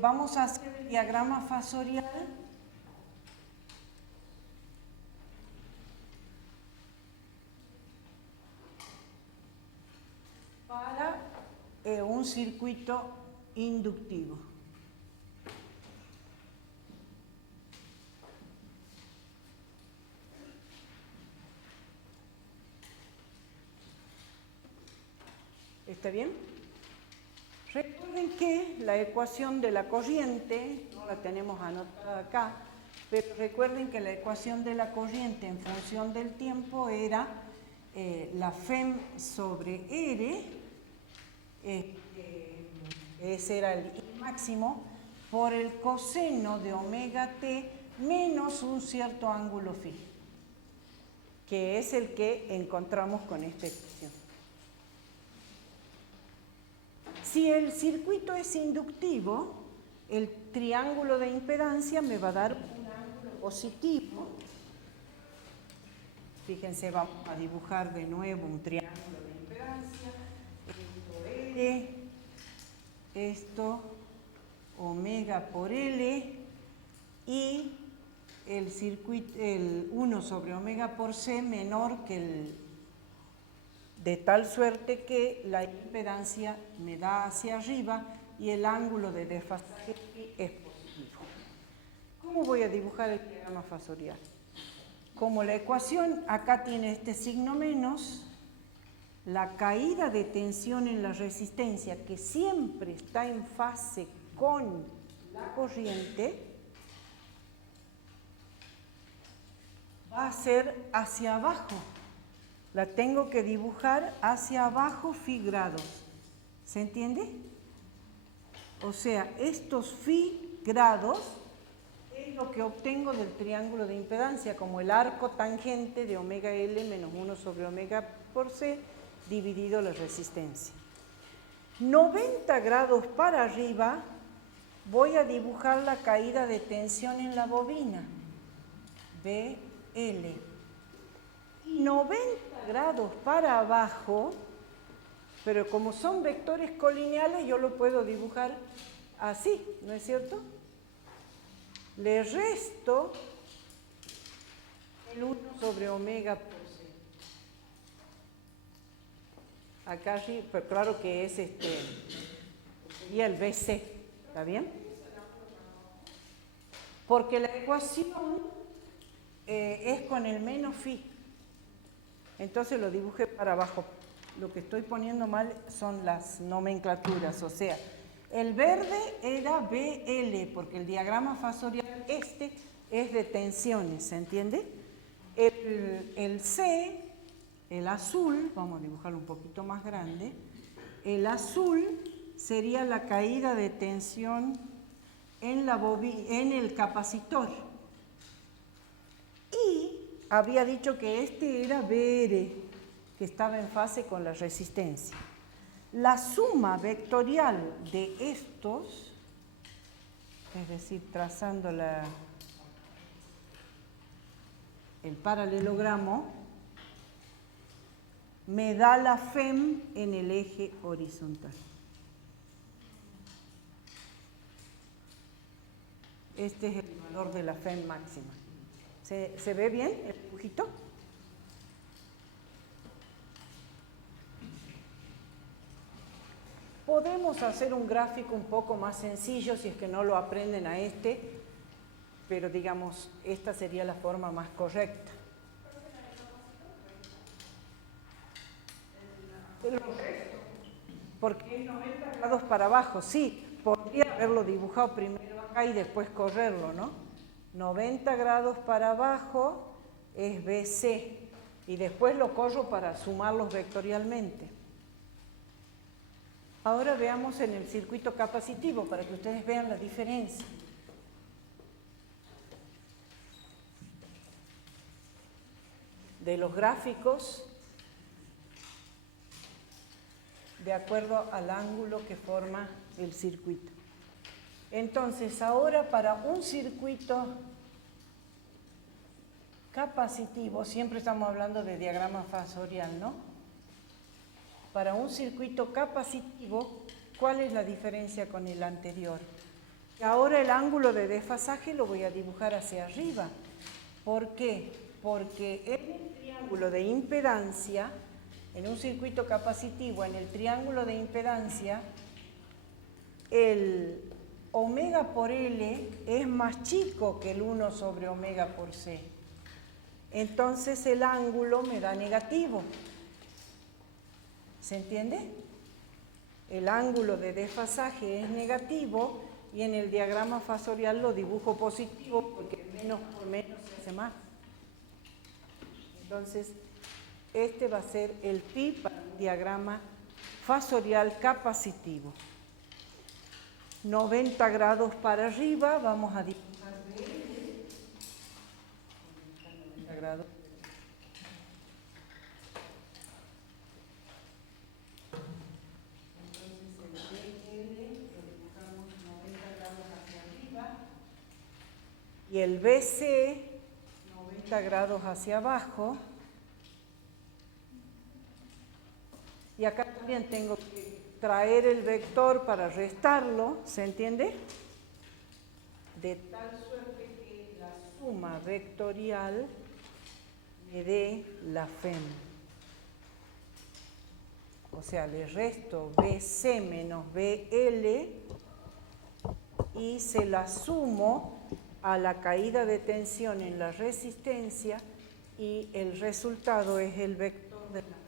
vamos a hacer el diagrama fasorial para un circuito inductivo. ¿Está bien? Recuerden que la ecuación de la corriente, no la tenemos anotada acá, pero recuerden que la ecuación de la corriente en función del tiempo era la FEM sobre R, ese era el I máximo, por el coseno de omega t menos un cierto ángulo phi, que es el que encontramos con esta ecuación. Si el circuito es inductivo, el triángulo de impedancia me va a dar un ángulo positivo. Fíjense, vamos a dibujar de nuevo un triángulo de impedancia. Esto L, esto omega por L y el circuito, el 1 sobre omega por C menor que el, de tal suerte que la impedancia me da hacia arriba y el ángulo de desfasaje es positivo. ¿Cómo voy a dibujar el diagrama fasorial? Como la ecuación acá tiene este signo menos, la caída de tensión en la resistencia, que siempre está en fase con la corriente, va a ser hacia abajo. La tengo que dibujar hacia abajo phi grados. ¿Se entiende? O sea, estos phi grados es lo que obtengo del triángulo de impedancia, como el arco tangente de omega L menos 1 sobre omega por C dividido la resistencia. 90 grados para arriba voy a dibujar la caída de tensión en la bobina, BL. Y 90 grados para abajo, pero como son vectores colineales, yo lo puedo dibujar así, ¿no es cierto? Le resto el 1 sobre omega por C. Acá sí, pero claro que es sería el BC, ¿está bien? Porque la ecuación es con el menos phi. Entonces lo dibujé para abajo. Lo que estoy poniendo mal son las nomenclaturas, o sea, el verde era BL, porque el diagrama fasorial este es de tensiones, ¿se entiende? El C, el azul, vamos a dibujarlo un poquito más grande, el azul sería la caída de tensión en el capacitor. Y había dicho que este era BR, que estaba en fase con la resistencia. La suma vectorial de estos, es decir, trazando el paralelogramo, me da la FEM en el eje horizontal. Este es el valor de la FEM máxima. ¿Se ve bien el dibujito? Podemos hacer un gráfico un poco más sencillo si es que no lo aprenden a pero digamos, esta sería la forma más correcta. Porque es 90 grados para abajo, sí, podría haberlo dibujado primero acá y después correrlo, ¿no? 90 grados para abajo es BC y después lo corro para sumarlos vectorialmente. Ahora veamos en el circuito capacitivo para que ustedes vean la diferencia. De los gráficos de acuerdo al ángulo que forma el circuito. Entonces, ahora para un circuito capacitivo, siempre estamos hablando de diagrama fasorial, ¿no? Para un circuito capacitivo, ¿cuál es la diferencia con el anterior? Y ahora el ángulo de desfasaje lo voy a dibujar hacia arriba. ¿Por qué? Porque en el triángulo de impedancia, en un circuito capacitivo, en el triángulo de impedancia, el omega por L es más chico que el 1 sobre omega por C. Entonces el ángulo me da negativo. ¿Se entiende? El ángulo de desfasaje es negativo y en el diagrama fasorial lo dibujo positivo porque menos por menos se hace más. Entonces, este va a ser el pi para un diagrama fasorial capacitivo. 90 grados para arriba, vamos a dibujar BL. 90 grados. Entonces el BL lo dibujamos 90 grados hacia arriba. Y el BC, 90 grados hacia abajo. Y acá también tengo que traer el vector para restarlo, ¿se entiende? De tal suerte que la suma vectorial me dé la FEM. O sea, le resto BC menos BL y se la sumo a la caída de tensión en la resistencia y el resultado es el vector de la FEM.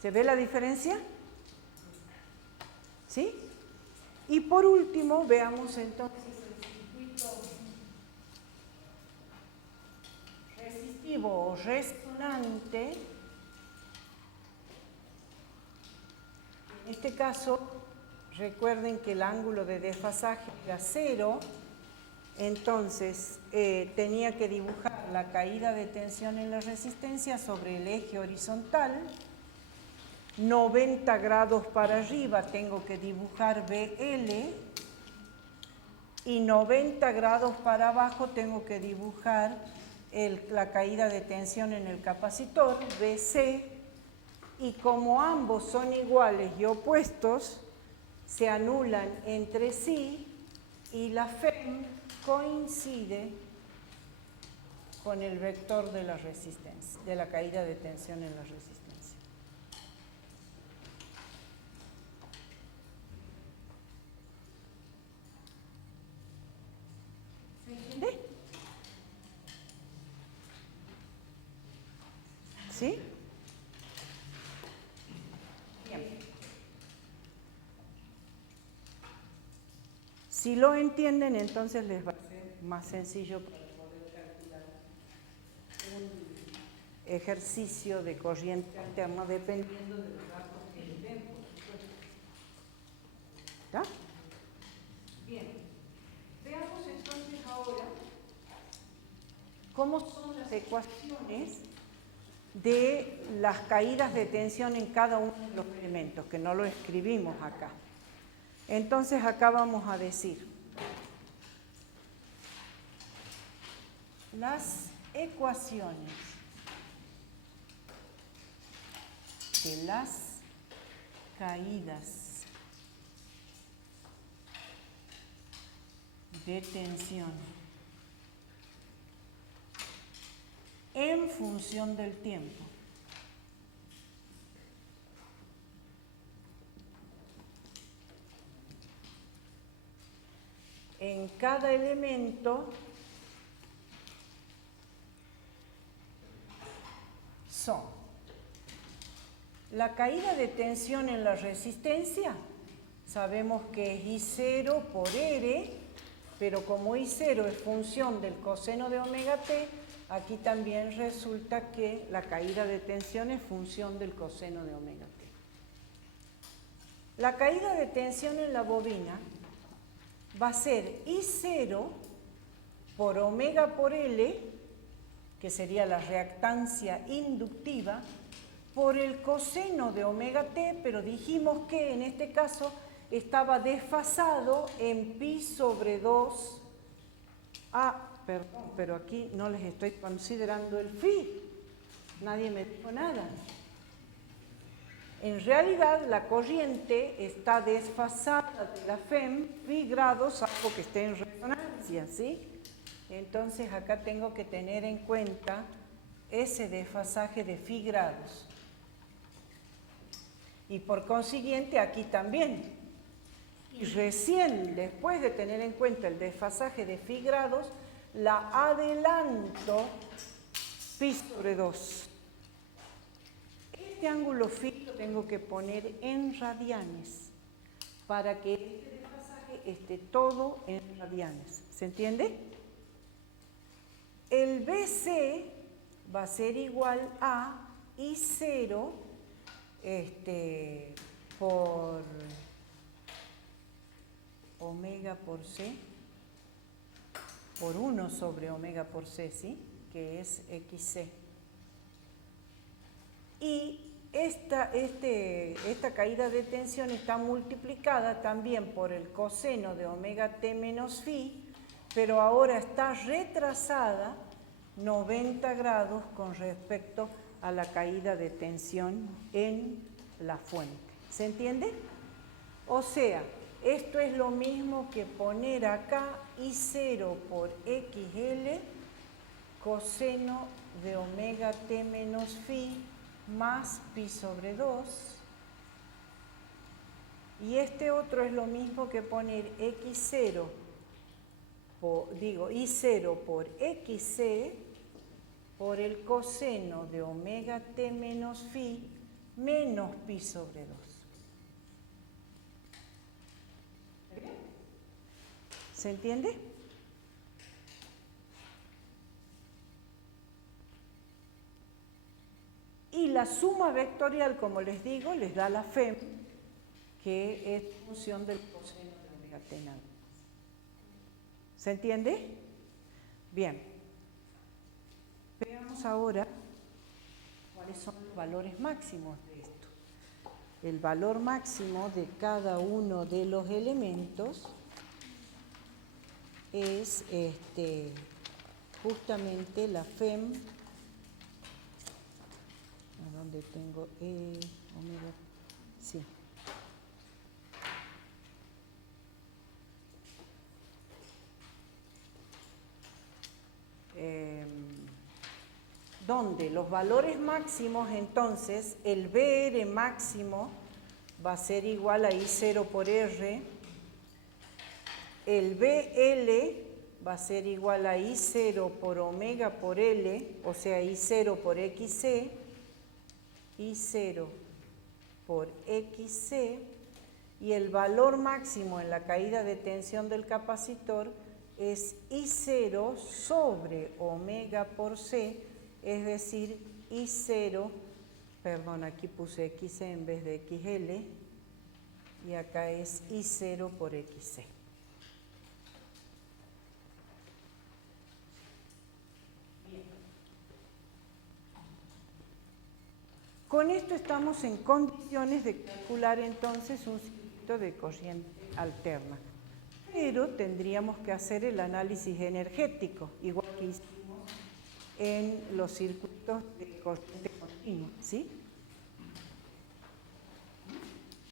¿Se ve la diferencia? ¿Sí? Y por último, veamos entonces el circuito resistivo o resonante. En este caso, recuerden que el ángulo de desfasaje era 0, entonces tenía que dibujar la caída de tensión en la resistencia sobre el eje horizontal. 90 grados para arriba tengo que dibujar BL y 90 grados para abajo tengo que dibujar la caída de tensión en el capacitor, BC, y como ambos son iguales y opuestos, se anulan entre sí y la FEM coincide con el vector de la resistencia, de la caída de tensión en la resistencia. ¿Se entiende? ¿Sí? Bien. Si lo entienden, entonces les va a ser más sencillo para poder calcular un ejercicio de corriente alterna dependiendo de los datos que les den, por supuesto. ¿Está? Bien. Veamos entonces ahora cómo son las ecuaciones de las caídas de tensión en cada uno de los elementos, que no lo escribimos acá. Entonces acá vamos a decir las ecuaciones de las caídas de tensión en función del tiempo. En cada elemento son la caída de tensión en la resistencia, sabemos que es I0 por R, pero como I0 es función del coseno de omega t, aquí también resulta que la caída de tensión es función del coseno de omega t. La caída de tensión en la bobina va a ser I0 por omega por L, que sería la reactancia inductiva, por el coseno de omega t, pero dijimos que en este caso estaba desfasado en pi sobre 2. Perdón, pero aquí no les estoy considerando el phi. nadie me dijo nada. En realidad la corriente está desfasada de la FEM phi grados, salvo que esté en resonancia, ¿sí? Entonces acá tengo que tener en cuenta ese desfasaje de phi grados. Y por consiguiente aquí también. Y recién después de tener en cuenta el desfasaje de phi grados, la adelanto pi sobre 2. Este ángulo phi lo tengo que poner en radianes para que este desfasaje esté todo en radianes. ¿Se entiende? El BC va a ser igual a I0 por omega por C, por 1 sobre omega por C, ¿sí? Que es XC. Y esta caída de tensión está multiplicada también por el coseno de omega t menos phi, pero ahora está retrasada 90 grados con respecto a la caída de tensión en la fuente. ¿Se entiende? O sea, esto es lo mismo que poner acá I0 por XL coseno de omega t menos phi más pi sobre 2. Y este otro es lo mismo que poner I0 por XC por el coseno de omega t menos phi menos pi sobre 2. ¿Se entiende? Y la suma vectorial, como les digo, les da la FEM, que es función del coseno de omega t nada más. ¿Se entiende? Bien. Veamos ahora cuáles son los valores máximos de esto. El valor máximo de cada uno de los elementos es justamente la FEM. ¿A dónde tengo omega? Sí. Donde los valores máximos, entonces, el BR máximo va a ser igual a I0 por R, el BL va a ser igual a I0 por omega por L, o sea, I0 por XC, I0 por XC, y el valor máximo en la caída de tensión del capacitor es I0 sobre omega por C, es decir, I0, perdón, aquí puse XC en vez de XL, y acá es I0 por XC. Bien. Con esto estamos en condiciones de calcular entonces un circuito de corriente alterna. Pero tendríamos que hacer el análisis energético, igual que hicimos en los circuitos de corriente continua, ¿sí?